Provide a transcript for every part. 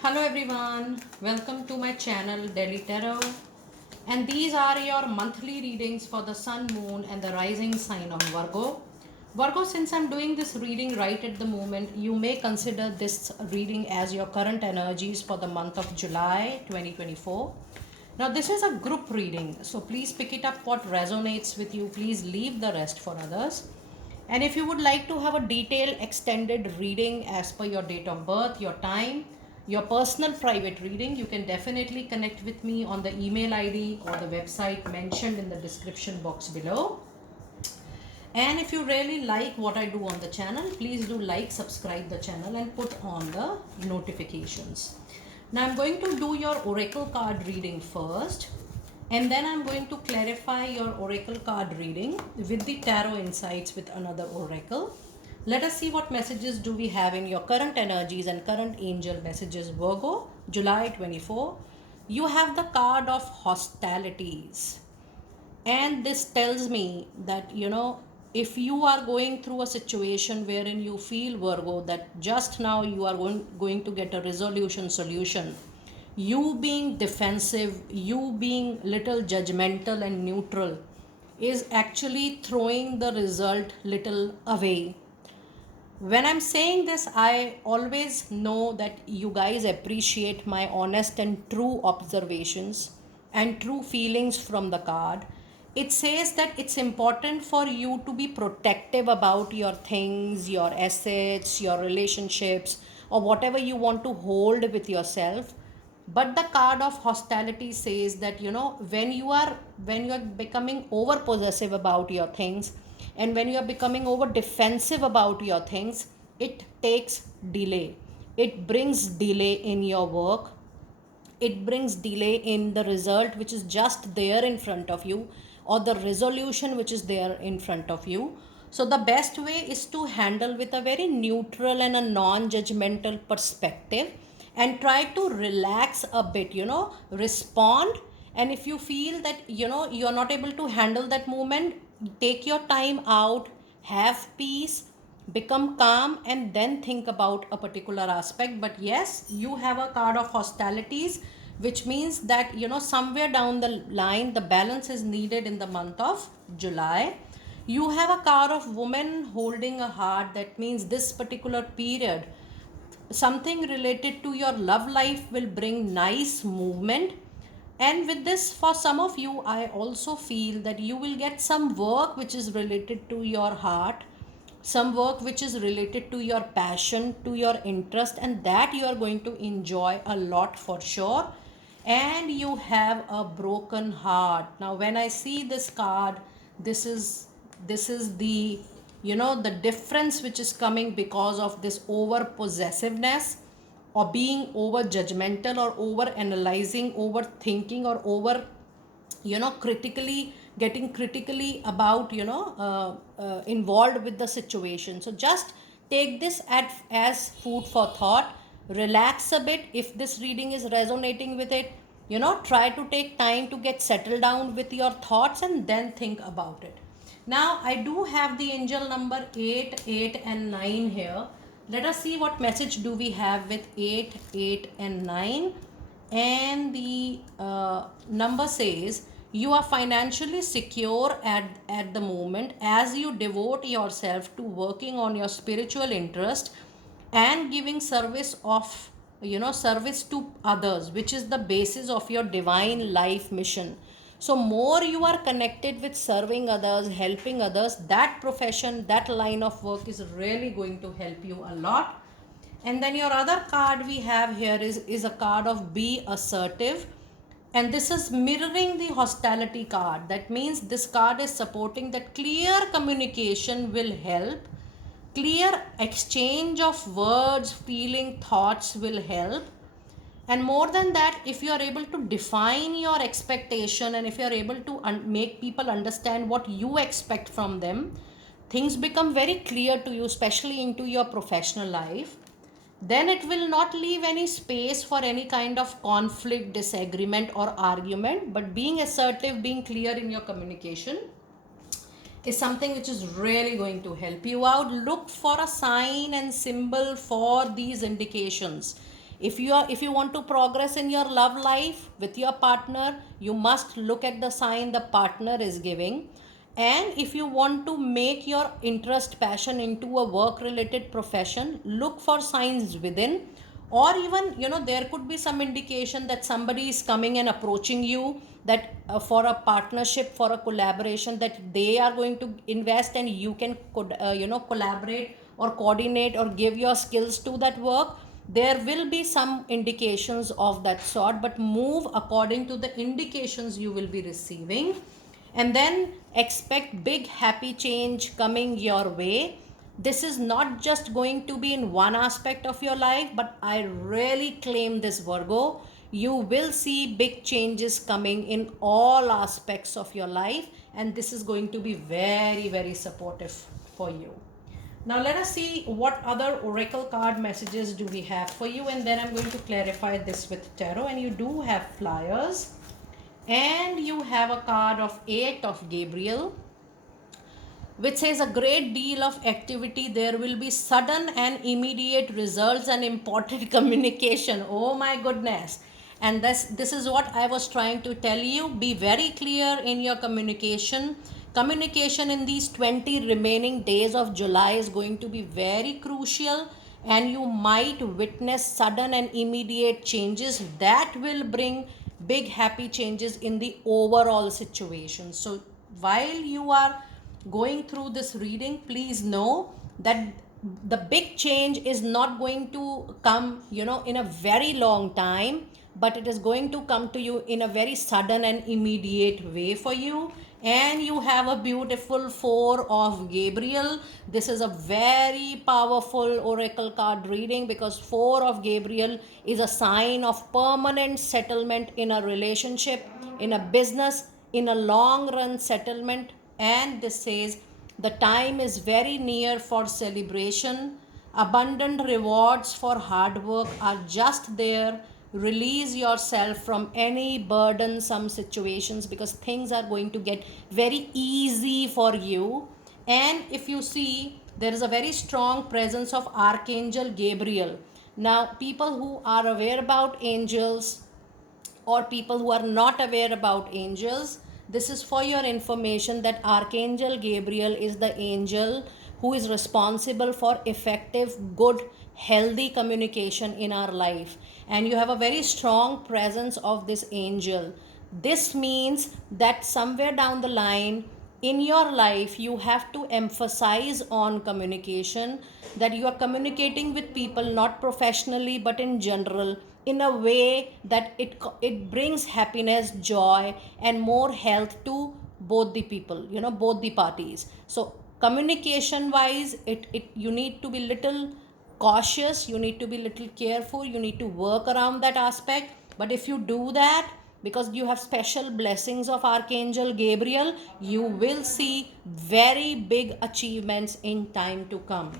Hello everyone, welcome to my channel Delhi Tarot, and these are your monthly readings for the Sun, Moon and the rising sign of Virgo. Virgo, since I'm doing this reading right at the moment, you may consider this reading as your current energies for the month of July 2024. Now this is a group reading, so please pick it up what resonates with you. Please leave the rest for others. And if you would like to have a detailed extended reading as per your date of birth, your time, your personal private reading, you can definitely connect with me on the email ID or the website mentioned in the description box below. And if you really like what I do on the channel, please do like, subscribe the channel and put on the notifications. Now I'm going to do your oracle card reading first, and then I'm going to clarify your oracle card reading with the tarot insights with another oracle. Let us see what messages do we have in your current energies and current angel messages. Virgo, July 24. You have the card of hostilities. And this tells me that, if you are going through a situation wherein you feel, Virgo, that just now you are going to get a resolution solution, you being defensive, you being little judgmental and neutral is actually throwing the result little away. When I'm saying this, I always know that you guys appreciate my honest and true observations and true feelings from the card. It says that it's important for you to be protective about your things, your assets, your relationships, or whatever you want to hold with yourself. But the card of hostility says that, when you are becoming over possessive about your things, and when you are becoming over defensive about your things, it takes delay. It brings delay in your work. It brings delay in the result which is just there in front of you, or the resolution which is there in front of you. So the best way is to handle with a very neutral and a non-judgmental perspective, and try to relax a bit, respond. And if you feel that you're not able to handle that moment, take your time out, have peace, become calm, and then think about a particular aspect. But yes, you have a card of hostilities, which means that somewhere down the line the balance is needed in the month of July. You have a card of woman holding a heart. That means this particular period, something related to your love life will bring nice movement. And with this, for some of you, I also feel that you will get some work which is related to your heart, some work which is related to your passion, to your interest, and that you are going to enjoy a lot for sure. And you have a broken heart. Now when I see this card, this is the the difference which is coming because of this over possessiveness, or being over judgmental, or over analyzing, over thinking, or over critically getting critically about involved with the situation. So just take this as food for thought. Relax a bit. If this reading is resonating with it, try to take time to get settled down with your thoughts and then think about it. Now I do have the angel number 8, 8 and 9 here. Let us see what message do we have with 8, 8 and 9. And the number says, you are financially secure at the moment as you devote yourself to working on your spiritual interest and giving service to others, which is the basis of your divine life mission. So more you are connected with serving others, helping others, that profession, that line of work is really going to help you a lot. And then your other card we have here is a card of be assertive. And this is mirroring the hostility card. That means this card is supporting that clear communication will help. Clear exchange of words, feeling, thoughts will help. And more than that, if you are able to define your expectation, and if you are able to make people understand what you expect from them, things become very clear to you, especially into your professional life. Then it will not leave any space for any kind of conflict, disagreement, or argument. But being assertive, being clear in your communication is something which is really going to help you out. Look for a sign and symbol for these indications. If you want to progress in your love life with your partner, you must look at the sign the partner is giving. And if you want to make your interest passion into a work related profession, look for signs within. Or even, there could be some indication that somebody is coming and approaching you, that for a partnership, for a collaboration, that they are going to invest and you can collaborate or coordinate or give your skills to that work. There will be some indications of that sort, but move according to the indications you will be receiving. And then expect big happy change coming your way. This is not just going to be in one aspect of your life, but I really claim this, Virgo. You will see big changes coming in all aspects of your life, and this is going to be very, very supportive for you. Now let us see what other oracle card messages do we have for you, and then I'm going to clarify this with tarot. And you do have flyers, and you have a card of 8 of Gabriel, which says a great deal of activity. There will be sudden and immediate results and important communication. Oh my goodness. And this is what I was trying to tell you. Be very clear in your communication. Communication in these 20 remaining days of July is going to be very crucial, and you might witness sudden and immediate changes that will bring big happy changes in the overall situation. So while you are going through this reading, please know that the big change is not going to come, in a very long time, but it is going to come to you in a very sudden and immediate way for you. And you have a beautiful 4 of Gabriel. This is a very powerful oracle card reading, because 4 of Gabriel is a sign of permanent settlement in a relationship, in a business, in a long run settlement. And this says the time is very near for celebration. Abundant rewards for hard work are just there. Release yourself from any burdensome situations, because things are going to get very easy for you. And if you see, there is a very strong presence of Archangel Gabriel. Now, people who are aware about angels, or people who are not aware about angels, this is for your information, that Archangel Gabriel is the angel who is responsible for effective, good, healthy communication in our life. And you have a very strong presence of this angel. This means that somewhere down the line in your life, you have to emphasize on communication, that you are communicating with people not professionally but in general, in a way that it brings happiness, joy, and more health to both the people, both the parties. So communication wise, it you need to be little cautious, you need to be little careful, you need to work around that aspect. But if you do that, because you have special blessings of Archangel Gabriel, you will see very big achievements in time to come.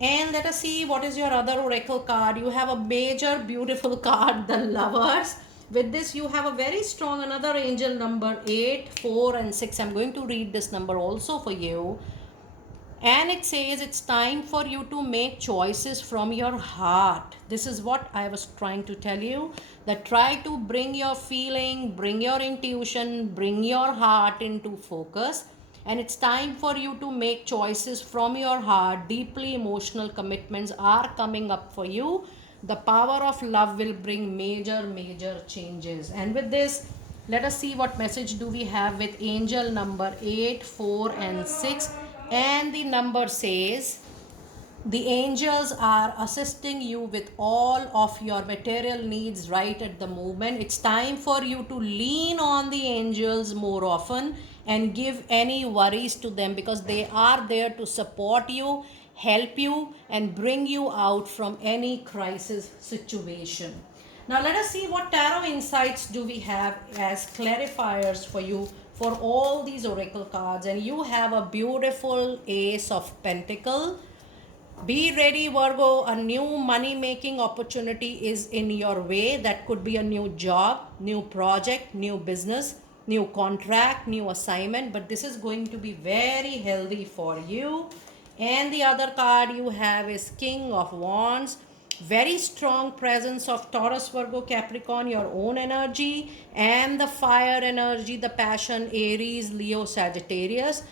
And let us see what is your other oracle card. You have a major beautiful card, the Lovers. With this, you have a very strong another angel number 8, 4, and 6. I'm going to read this number also for you. And it says it's time for you to make choices from your heart. This is what I was trying to tell you, that try to bring your feeling, bring your intuition, bring your heart into focus. And it's time for you to make choices from your heart. Deeply emotional commitments are coming up for you. The power of love will bring major changes. And with this, let us see what message do we have with angel number 8, 4, and 6. And the number says, the angels are assisting you with all of your material needs right at the moment. It's time for you to lean on the angels more often and give any worries to them, because they are there to support you, help you, and bring you out from any crisis situation. Now let us see what tarot insights do we have as clarifiers for you for all these oracle cards. And you have a beautiful Ace of Pentacle. Be ready, Virgo. A new money making opportunity is in your way. That could be a new job, new project, new business, new contract, new assignment. But this is going to be very healthy for you. And the other card you have is King of Wands. Very strong presence of Taurus, Virgo, Capricorn, your own energy, and the fire energy, the passion, Aries, Leo, Sagittarius.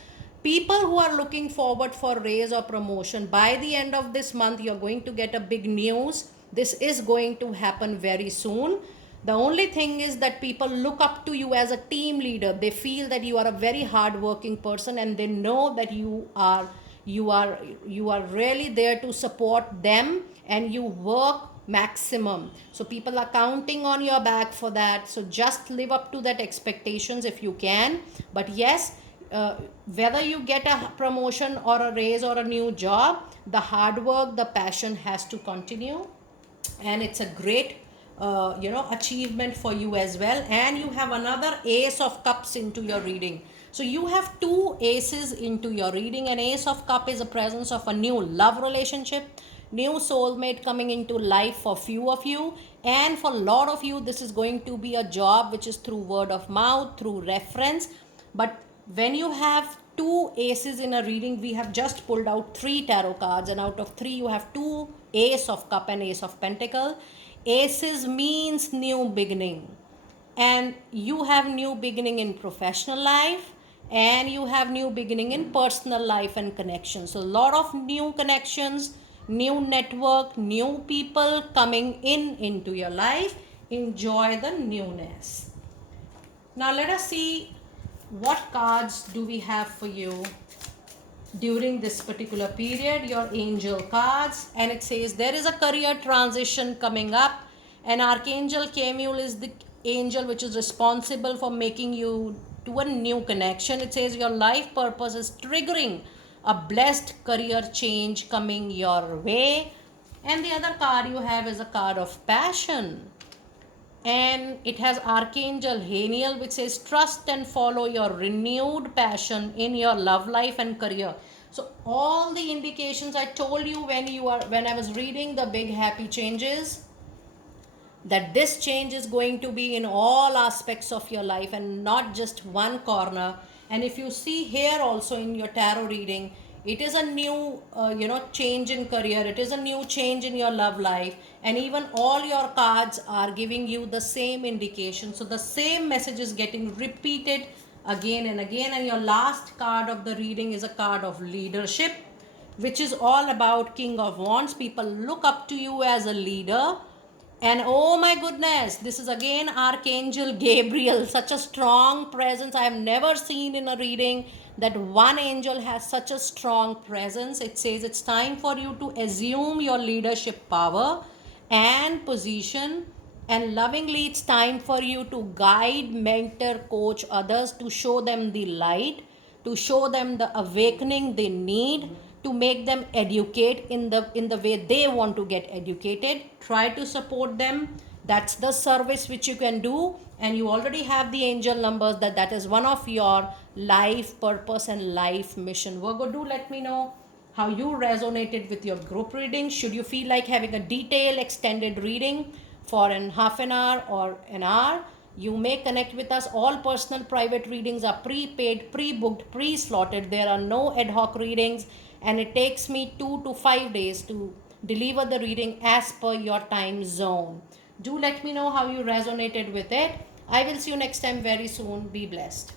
People who are looking forward for raise or promotion, by the end of this month, you're going to get a big news. This is going to happen very soon. The only thing is that people look up to you as a team leader. They feel that you are a very hard working person, and they know that you are really there to support them, and you work maximum. So people are counting on your back for that. So just live up to that expectations if you can. But yes, whether you get a promotion or a raise or a new job, the hard work, the passion has to continue, and it's a great achievement for you as well. And you have another ace of cups into your reading. So you have two aces into your reading. An ace of cup is a presence of a new love relationship, new soulmate coming into life for few of you, and for a lot of you this is going to be a job which is through word of mouth, through reference. But when you have two aces in a reading, we have just pulled out three tarot cards, and out of three you have two ace of cup and ace of pentacle. Aces means new beginning, and you have new beginning in professional life, and you have new beginning in personal life and connections. So a lot of new connections, new network, new people coming in into your life. Enjoy the newness. Now let us see what cards do we have for you during this particular period. Your angel cards, and it says there is a career transition coming up, and Archangel Chamuel is the angel which is responsible for making you to a new connection. It says your life purpose is triggering a blessed career change coming your way. And the other card you have is a card of passion, and it has Archangel Haniel, which says trust and follow your renewed passion in your love life and career. So all the indications I told you when I was reading the big happy changes, that this change is going to be in all aspects of your life and not just one corner. And if you see here also in your tarot reading, it is a new change in career, it is a new change in your love life, and even all your cards are giving you the same indication. So the same message is getting repeated again and again. And your last card of the reading is a card of leadership, which is all about King of Wands. People look up to you as a leader. And oh my goodness, this is again Archangel Gabriel, such a strong presence. I have never seen in a reading that one angel has such a strong presence. It says it's time for you to assume your leadership power and position, and lovingly it's time for you to guide, mentor, coach others, to show them the light, to show them the awakening they need, to make them educate in the way they want to get educated. Try to support them. That's the service which you can do. And you already have the angel numbers, that is one of your life purpose and life mission. Virgo, do let me know how you resonated with your group reading. Should you feel like having a detailed extended reading for half an hour or an hour, you may connect with us. All personal private readings are prepaid, pre-booked, pre-slotted. There are no ad hoc readings, and it takes me 2 to 5 days to deliver the reading as per your time zone. Do let me know how you resonated with it. I will see you next time very soon. Be blessed.